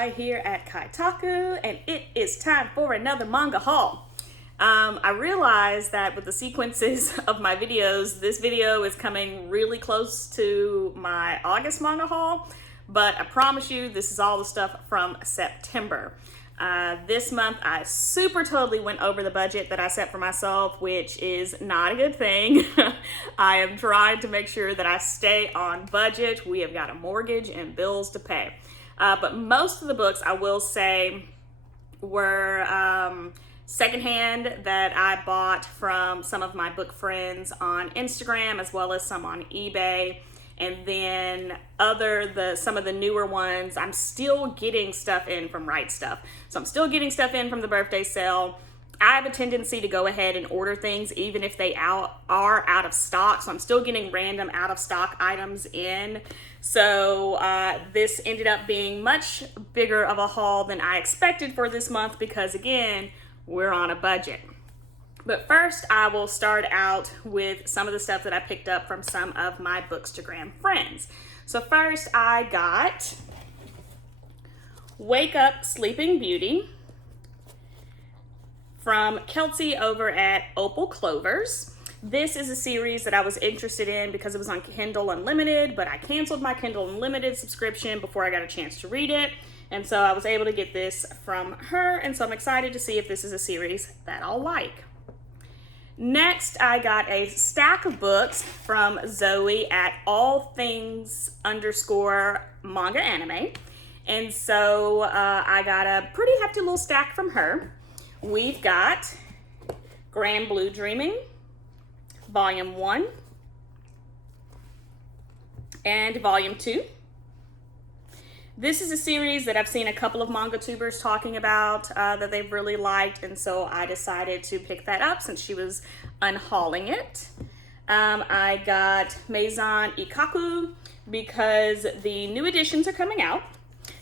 Kai here at Kaitaku, and it is time for another manga haul. I realized that with the sequences of my videos, this video is coming really close to my August manga haul, but I promise you this is all the stuff from September. This month I super totally went over the budget that I set for myself, which is not a good thing. I am trying to make sure that I stay on budget. We have got a mortgage and bills to pay. But most of the books, I will say, were secondhand that I bought from some of my book friends on Instagram, as well as some on eBay. And then some of the newer ones, I'm still getting stuff in from Right Stuff. So I'm still getting stuff in from the birthday sale. I have a tendency to go ahead and order things even if they are out of stock. So I'm still getting random out of stock items in. So this ended up being much bigger of a haul than I expected for this month because, again, we're on a budget. But first, I will start out with some of the stuff that I picked up from some of my Bookstagram friends. So first, I got Wake Up Sleeping Beauty from Kelsey over at Opal Clovers. This is a series that I was interested in because it was on Kindle Unlimited, but I canceled my Kindle Unlimited subscription before I got a chance to read it. And so I was able to get this from her, and so I'm excited to see if this is a series that I'll like. Next, I got a stack of books from Zoe at All Things _ Manga Anime. And so I got a pretty hefty little stack from her. We've got Grand Blue Dreaming, Volume 1 and Volume 2. This is a series that I've seen a couple of manga tubers talking about that they've really liked, and so I decided to pick that up since she was unhauling it. I got Maison Ikkaku because the new editions are coming out,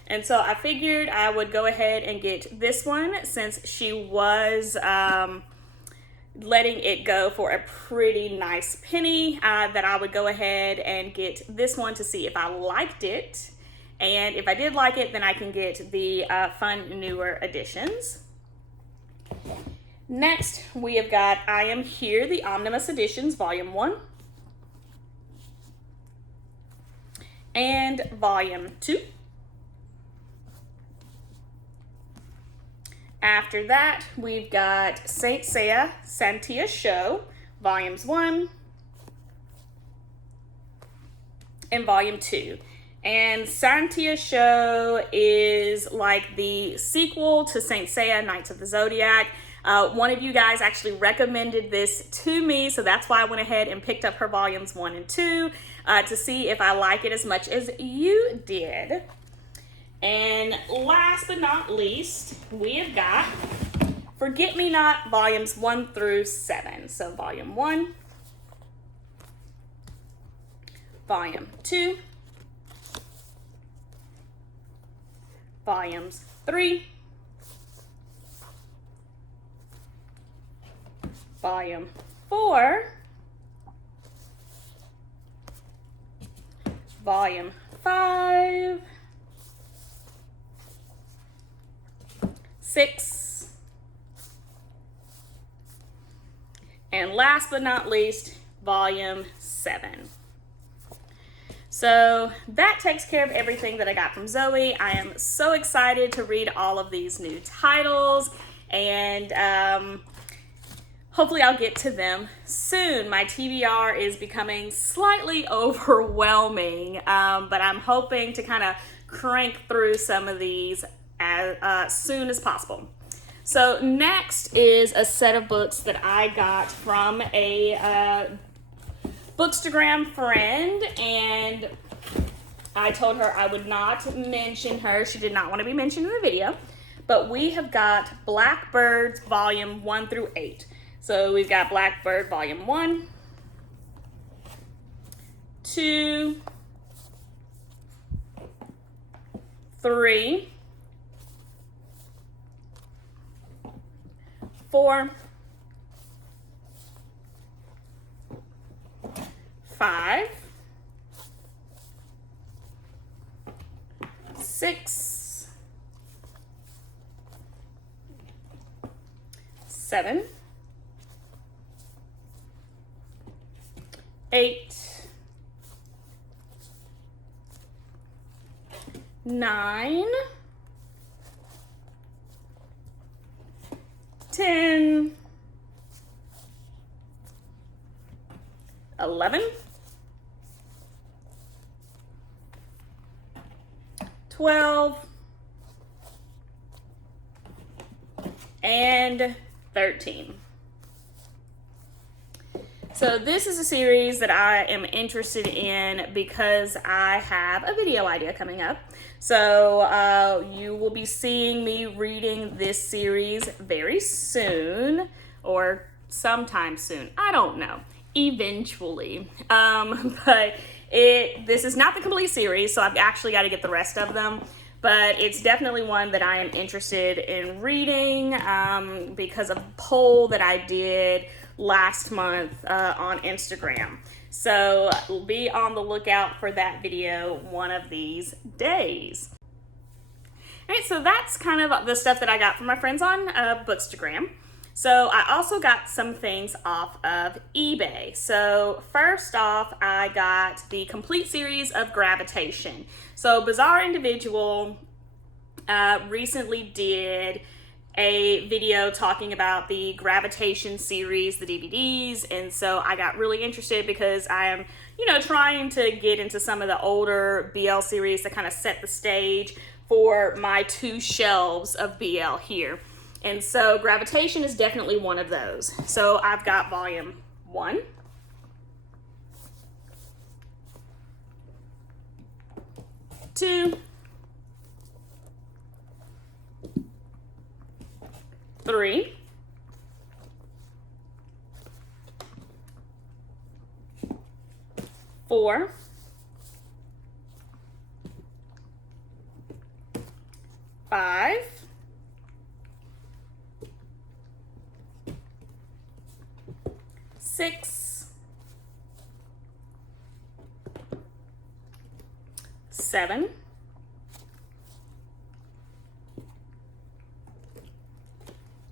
and so I figured I would go ahead and get this one since she was letting it go for a pretty nice penny, that I would go ahead and get this one to see if I liked it. And if I did like it, then I can get the fun newer editions. Next, we have got I Am Here, the Omnibus Editions, Volume 1 and Volume 2. After that, we've got Saint Seiya Santia Show, Volumes 1 and Volume 2. And Santia Show is like the sequel to Saint Seiya Knights of the Zodiac. One of you guys actually recommended this to me, so that's why I went ahead and picked up her Volumes 1 and 2 to see if I like it as much as you did. And last but not least, we have got Forget Me Not Volumes 1 through 7. So Volume 1, Volume 2, Volumes 3, Volume 4, Volume 5, 6, and last but not least, Volume 7. So that takes care of everything that I got from Zoe. I am so excited to read all of these new titles, and hopefully I'll get to them soon. My TBR is becoming slightly overwhelming, but I'm hoping to kind of crank through some of these as soon as possible. So next is a set of books that I got from a Bookstagram friend, and I told her I would not mention her. She did not want to be mentioned in the video, but we have got Blackbirds Volume 1 through 8. So we've got Blackbird Volume 1, 2, 3, 4, 5, 6, 7, 8, 9, 10, 11, 12, and 13. So this is a series that I am interested in because I have a video idea coming up. So you will be seeing me reading this series very soon, or sometime soon. I don't know. Eventually. But this is not the complete series, so I've actually got to get the rest of them. But it's definitely one that I am interested in reading because of a poll that I did last month on Instagram. So be on the lookout for that video one of these days. All right, so that's kind of the stuff that I got from my friends on Bookstagram. So I also got some things off of eBay. So first off, I got the complete series of Gravitation. So Bizarre Individual recently did a video talking about the Gravitation Series, the DVDs, and so I got really interested because I am, trying to get into some of the older BL series to kind of set the stage for my 2 shelves of BL here. And so Gravitation is definitely one of those. So I've got volume 1, 2, 3, 4, 5, 6, 7,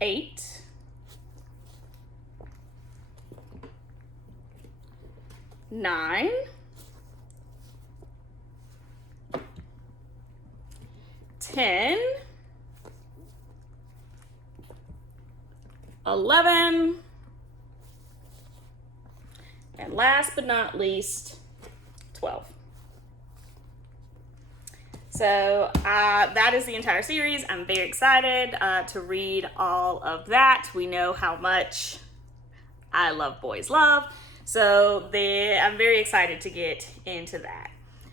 8, 9, 10, 11, and last but not least, 12. So that is the entire series. I'm very excited to read all of that. We know how much I love boys love. So I'm very excited to get into that.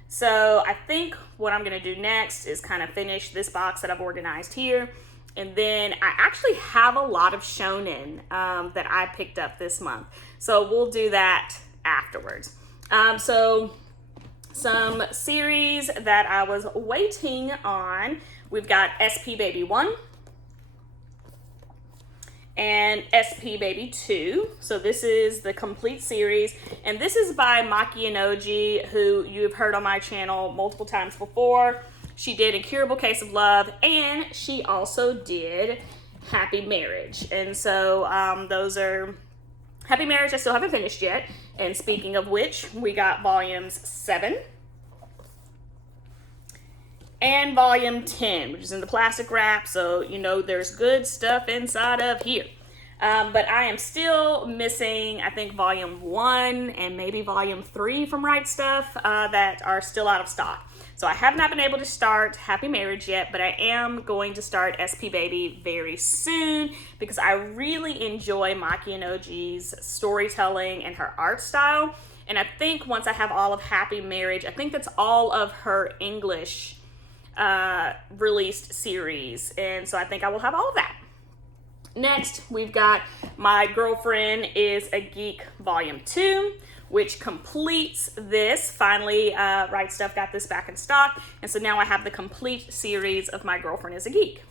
So I think what I'm going to do next is kind of finish this box that I've organized here. And then I actually have a lot of shonen that I picked up this month. So we'll do that afterwards. So some series that I was waiting on. We've got SP Baby 1 and SP Baby 2. So this is the complete series. And this is by Maki Inoji, who you've heard on my channel multiple times before. She did Incurable Case of Love, and she also did Happy Marriage. And so those are Happy Marriage I still haven't finished yet. And speaking of which, we got volumes 7 and volume 10, which is in the plastic wrap. So, there's good stuff inside of here. But I am still missing, I think, volume 1 and maybe volume 3 from Right Stuff that are still out of stock. So I have not been able to start Happy Marriage yet, but I am going to start SP Baby very soon because I really enjoy Maki Inoji's storytelling and her art style. And I think once I have all of Happy Marriage, I think that's all of her English released series. And so I think I will have all of that. Next, we've got My Girlfriend is a Geek Volume 2. Which completes this. Finally, Right Stuff got this back in stock. And so now I have the complete series of My Girlfriend is a Geek.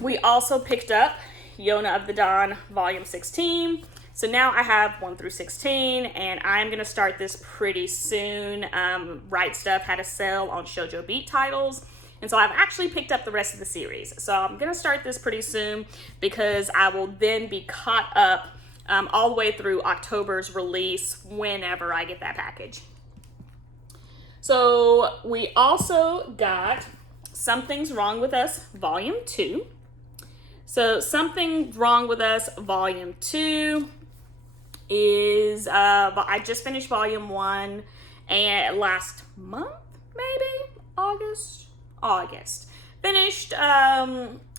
We also picked up Yona of the Dawn Volume 16. So now I have 1 through 16, and I'm going to start this pretty soon. Right Stuff had a sale on Shoujo Beat titles, And so I've actually picked up the rest of the series. So I'm going to start this pretty soon because I will then be caught up all the way through October's release whenever I get that package. So we also got Something's Wrong With Us Volume 2. So Something Wrong With Us Volume 2 is, I just finished Volume 1 and last month, maybe? August. Finished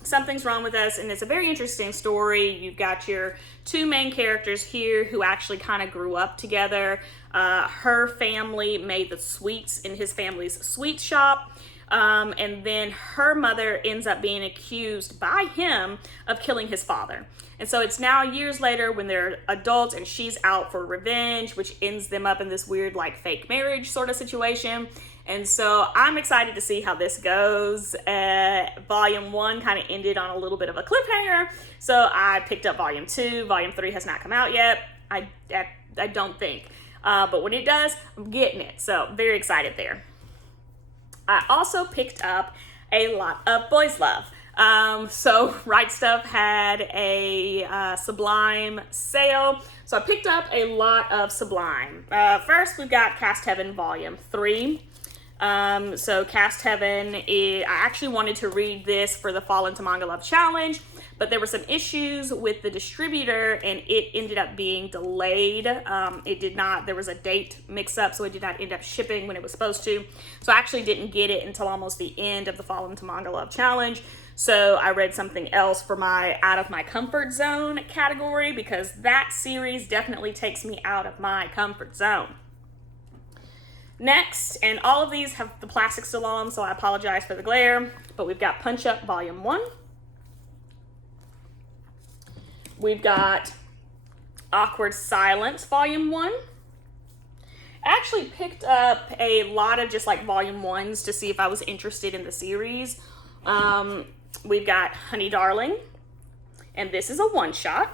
Something's Wrong With Us, and it's a very interesting story. You've got your two main characters here who actually kind of grew up together. Her family made the sweets in his family's sweet shop. And then her mother ends up being accused by him of killing his father. And so it's now years later when they're adults and she's out for revenge, which ends them up in this weird like fake marriage sort of situation. And so I'm excited to see how this goes. Volume 1 kind of ended on a little bit of a cliffhanger. So I picked up Volume 2. Volume 3 has not come out yet. I don't think. But when it does, I'm getting it. So very excited there. I also picked up a lot of boys' love. So Right Stuff had a Sublime sale. So I picked up a lot of Sublime. First, we've got Cast Heaven Volume 3. So Cast Heaven, I actually wanted to read this for the Fall Into Manga Love Challenge, but there were some issues with the distributor and it ended up being delayed. There was a date mix up, so it did not end up shipping when it was supposed to. So I actually didn't get it until almost the end of the Fall Into Manga Love Challenge. So I read something else for my out of my comfort zone category because that series definitely takes me out of my comfort zone. Next, and all of these have the plastic still on, so I apologize for the glare, but we've got Punch Up Volume 1. We've got Awkward Silence Volume 1. I actually picked up a lot of just like Volume 1s to see if I was interested in the series. We've got Honey Darling, and this is a one-shot.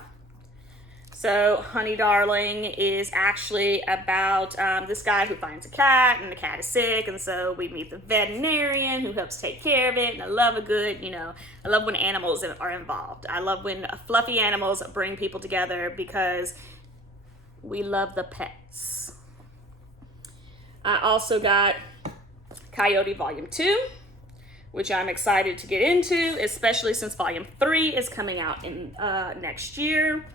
So Honey Darling is actually about this guy who finds a cat, and the cat is sick, and so we meet the veterinarian who helps take care of it, and I love I love when animals are involved. I love when fluffy animals bring people together because we love the pets. I also got Coyote Volume 2, which I'm excited to get into, especially since Volume 3 is coming out in next year.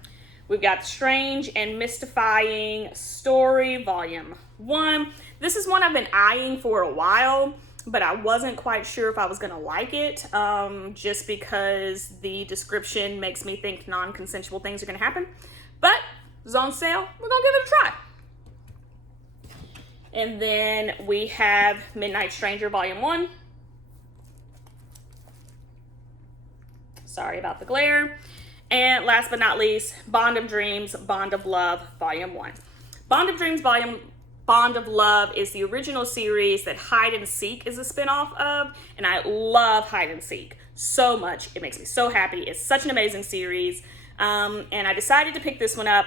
We've got Strange and Mystifying Story, Volume 1. This is one I've been eyeing for a while, but I wasn't quite sure if I was going to like it, just because the description makes me think non-consensual things are going to happen. But it's on sale. We're going to give it a try. And then we have Midnight Stranger, Volume 1. Sorry about the glare. And last but not least, Bond of Dreams, Bond of Love, Volume 1. Bond of Dreams, Bond of Love is the original series that Hide and Seek is a spinoff of, and I love Hide and Seek so much. It makes me so happy. It's such an amazing series, and I decided to pick this one up.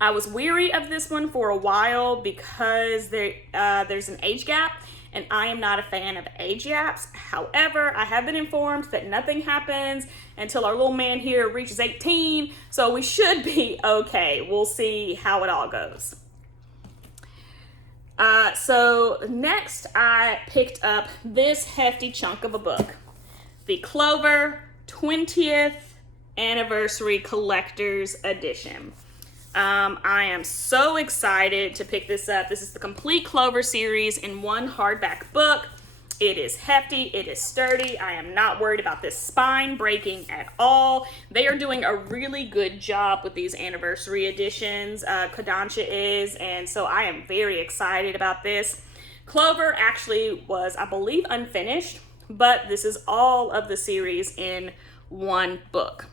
I was weary of this one for a while because there's an age gap, and I am not a fan of age gaps. However, I have been informed that nothing happens until our little man here reaches 18, so we should be okay. We'll see how it all goes. So next I picked up this hefty chunk of a book, the Clover 20th Anniversary Collector's Edition. I am so excited to pick this up. This is the complete Clover series in one hardback book. It is hefty, it is sturdy. I am not worried about this spine breaking at all. They are doing a really good job with these anniversary editions. Kodansha is, and so I am very excited about this. Clover actually was, I believe, unfinished, but this is all of the series in one book.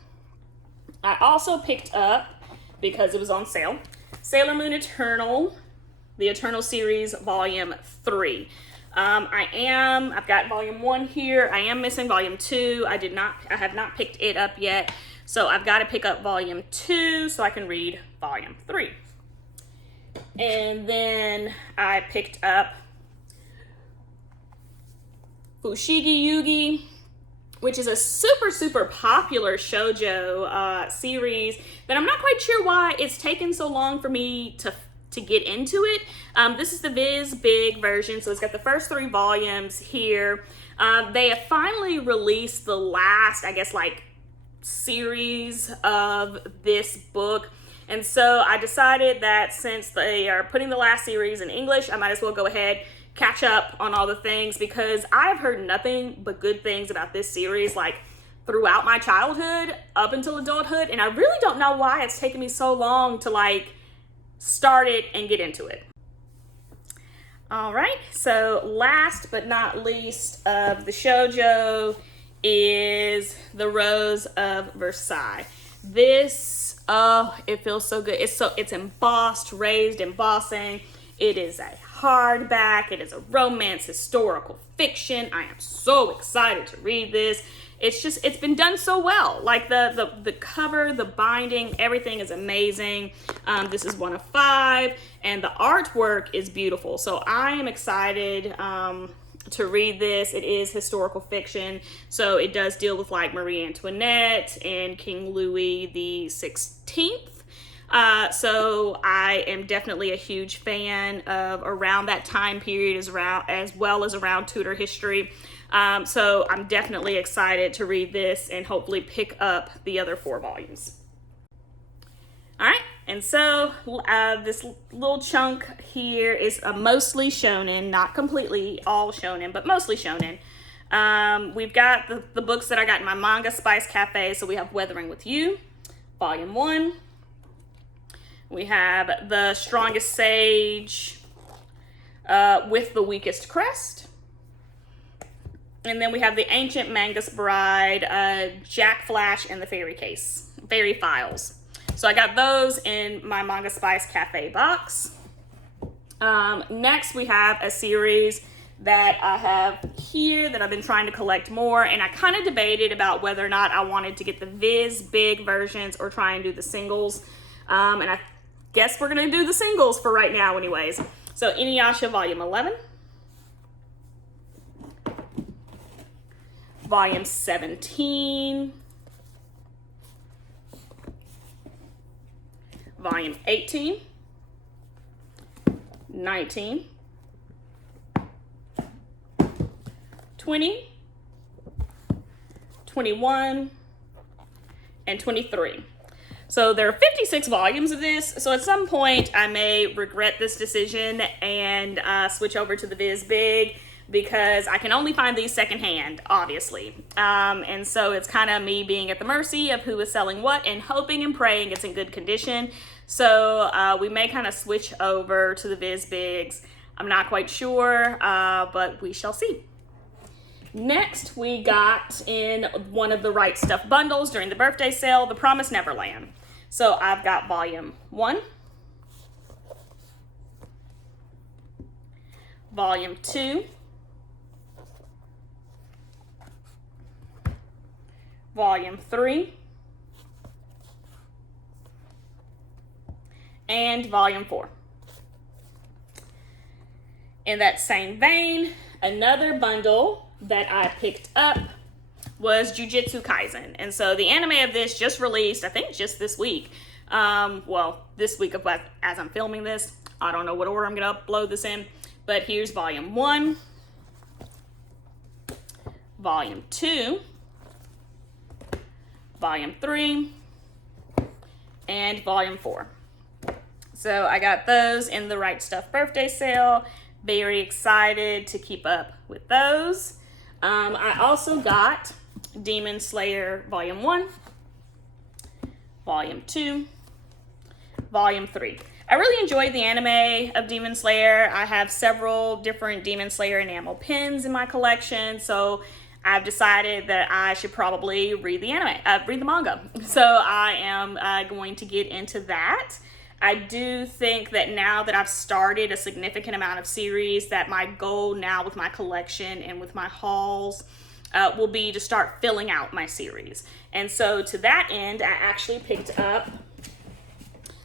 I also picked up, because it was on sale, Sailor Moon Eternal, the Eternal series, Volume 3. I've got Volume 1 here. I am missing Volume 2. I have not picked it up yet. So I've got to pick up Volume 2 so I can read Volume 3. And then I picked up Fushigi Yugi, which is a super popular shoujo series that I'm not quite sure why it's taken so long for me to get into it. This is the Viz Big version, so it's got the first 3 volumes here. They have finally released the last, I guess, like, series of this book. And so I decided that since they are putting the last series in English, I might as well go ahead, catch up on all the things, because I've heard nothing but good things about this series, like, throughout my childhood up until adulthood, and I really don't know why it's taken me so long to, like, start it and get into it. All right, so last but not least of the shoujo is the Rose of Versailles. This, it feels so good. It's embossed, raised embossing. It is a hardback. It is a romance, historical fiction. I am so excited to read this. It's been done so well. Like the cover, the binding, everything is amazing. This is 1 of 5, and the artwork is beautiful. So I am excited to read this. It is historical fiction, so it does deal with like Marie Antoinette and King Louis the 16th. So I am definitely a huge fan of around that time period, as well as around Tudor history. So I'm definitely excited to read this and hopefully pick up the other 4 volumes. All right, and so this little chunk here is mostly shonen, not completely all shonen, but mostly shonen. We've got the books that I got in my Manga Spice Cafe. So we have Weathering with You, Volume 1. We have The Strongest Sage with the Weakest Crest. And then we have The Ancient Mangus Bride, Jack Flash, and the Fairy Files. So I got those in my Manga Spice Cafe box. Next, we have a series that I have here that I've been trying to collect more, and I kind of debated about whether or not I wanted to get the Viz Big versions or try and do the singles. And I guess we're going to do the singles for right now anyways. So Inuyasha Volume 11. Volume 17. Volume 18. 19. 20. 21. And 23. So there are 56 volumes of this, so at some point I may regret this decision and switch over to the Viz Big, because I can only find these secondhand, obviously. And so it's kind of me being at the mercy of who is selling what and hoping and praying it's in good condition. So we may kind of switch over to the Viz Bigs. I'm not quite sure, but we shall see. Next, we got in one of the Right Stuff bundles during the birthday sale, The Promised Neverland. So I've got Volume 1, Volume 2, Volume 3, and Volume 4. In that same vein, another bundle that I picked up was Jujutsu Kaisen. And so the anime of this just released, I think just this week. Well, this week as I'm filming this. I don't know what order I'm going to upload this in. But here's Volume 1, Volume 2, Volume 3, and Volume 4. So I got those in the Right Stuff birthday sale. Very excited to keep up with those. I also got Demon Slayer Volume 1, Volume 2, Volume 3. I really enjoyed the anime of Demon Slayer. I have several different Demon Slayer enamel pins in my collection, so I've decided that I should probably read the manga. So I am going to get into that. I do think that now that I've started a significant amount of series, that my goal now with my collection and with my hauls will be to start filling out my series. And so to that end, I actually picked up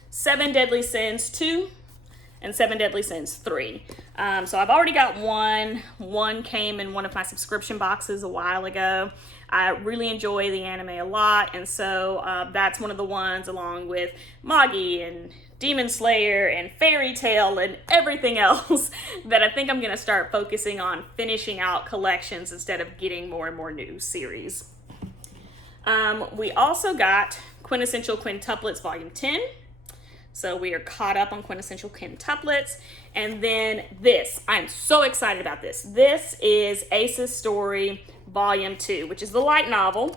7 Deadly Sins 2, and Seven Deadly Sins 3. So I've already got one. One came in one of my subscription boxes a while ago. I really enjoy the anime a lot, and so that's one of the ones, along with Magi and Demon Slayer and Fairy Tail and everything else, that I think I'm going to start focusing on finishing out collections instead of getting more and more new series. We also got Quintessential Quintuplets Volume 10. So we are caught up on Quintessential Quintuplets. And then this, I'm so excited about this. This is Ace's Story Volume 2, which is the light novel,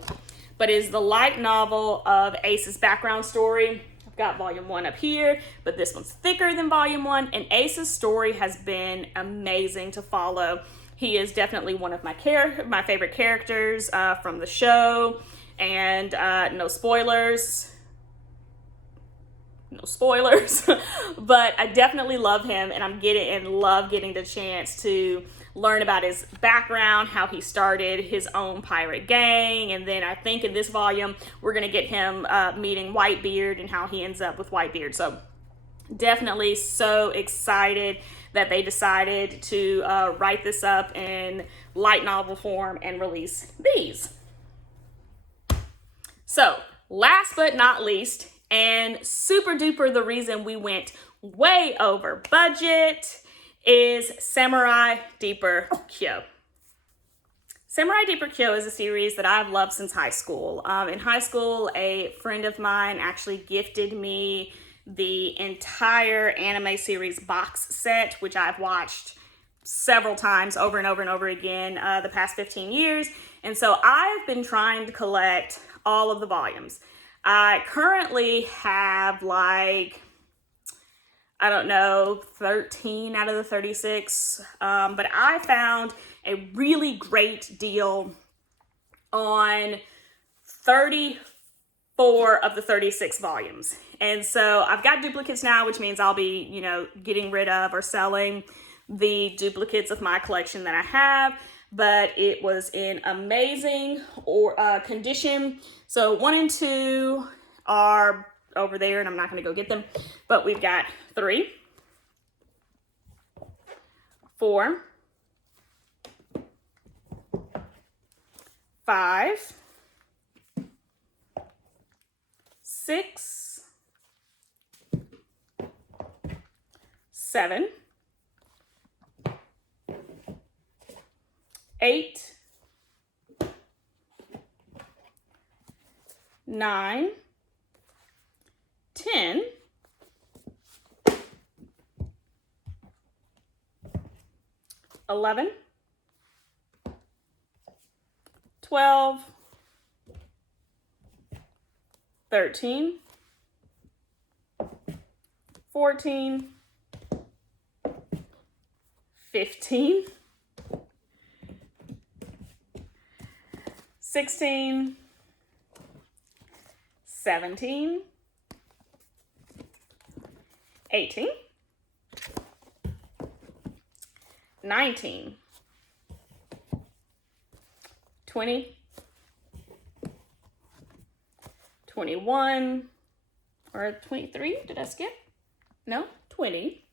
but is the light novel of Ace's background story. I've got Volume 1 up here, but this one's thicker than Volume 1, and Ace's story has been amazing to follow. He is definitely one of my favorite characters from the show, and no spoilers, but I definitely love him, and love getting the chance to learn about his background, how he started his own pirate gang, and then I think in this volume we're going to get him meeting Whitebeard and how he ends up with Whitebeard. So definitely so excited that they decided to write this up in light novel form and release these. So last but not least, and super duper the reason we went way over budget, is Samurai Deeper Kyo. Samurai Deeper Kyo is a series that I've loved since high school. In high school, a friend of mine actually gifted me the entire anime series box set, which I've watched several times over and over and over again the past 15 years. And so I've been trying to collect all of the volumes. I currently have 13 out of the 36, but I found a really great deal on 34 of the 36 volumes. And so I've got duplicates now, which means I'll be, getting rid of or selling the duplicates of my collection that I have, but it was in amazing condition. So 1 and 2 are over there, and I'm not going to go get them, but we've got 3, 4, 5, 6, 7, 8, 9, 10, 11, 12, 13, 14, 15, 16, 17, 18, 19, 20, 21, or 23, did I skip? No, 20.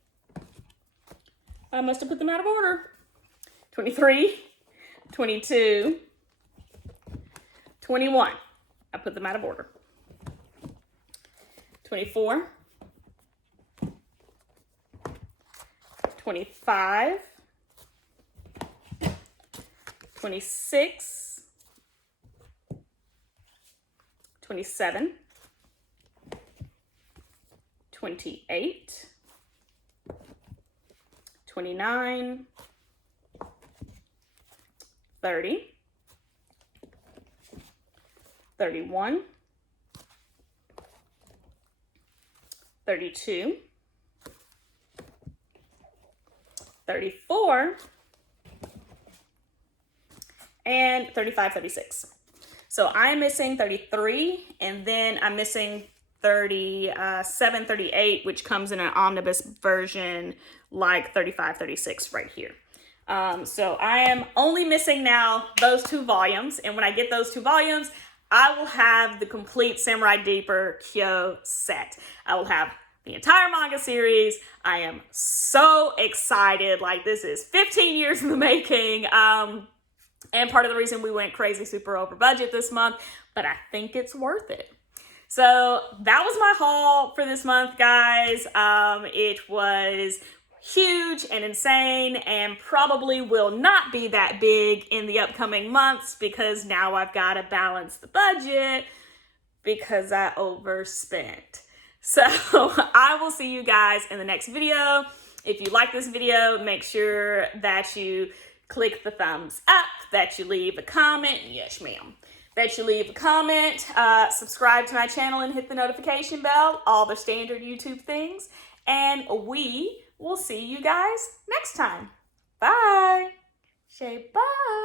I must have put them out of order. 23, 22, 21. I put them out of order. 24, 25, 26, 27, 28, 29, 30, 31, 32, 34, and 35, 36. So I'm missing 33, and then I'm missing 37, 38, which comes in an omnibus version like 35, 36 right here. So I am only missing now those 2 volumes, and when I get those 2 volumes, I will have the complete Samurai Deeper Kyo set. I will have the entire manga series. I am so excited. Like, this is 15 years in the making. And part of the reason we went crazy super over budget this month, but I think it's worth it. So that was my haul for this month, guys. It was huge and insane and probably will not be that big in the upcoming months because now I've got to balance the budget because I overspent. So I will see you guys in the next video. If you like this video, make sure that you click the thumbs up, that you leave a comment. Yes, ma'am. That you leave a comment, subscribe to my channel and hit the notification bell, all the standard YouTube things, and we will see you guys next time. Bye. Say bye.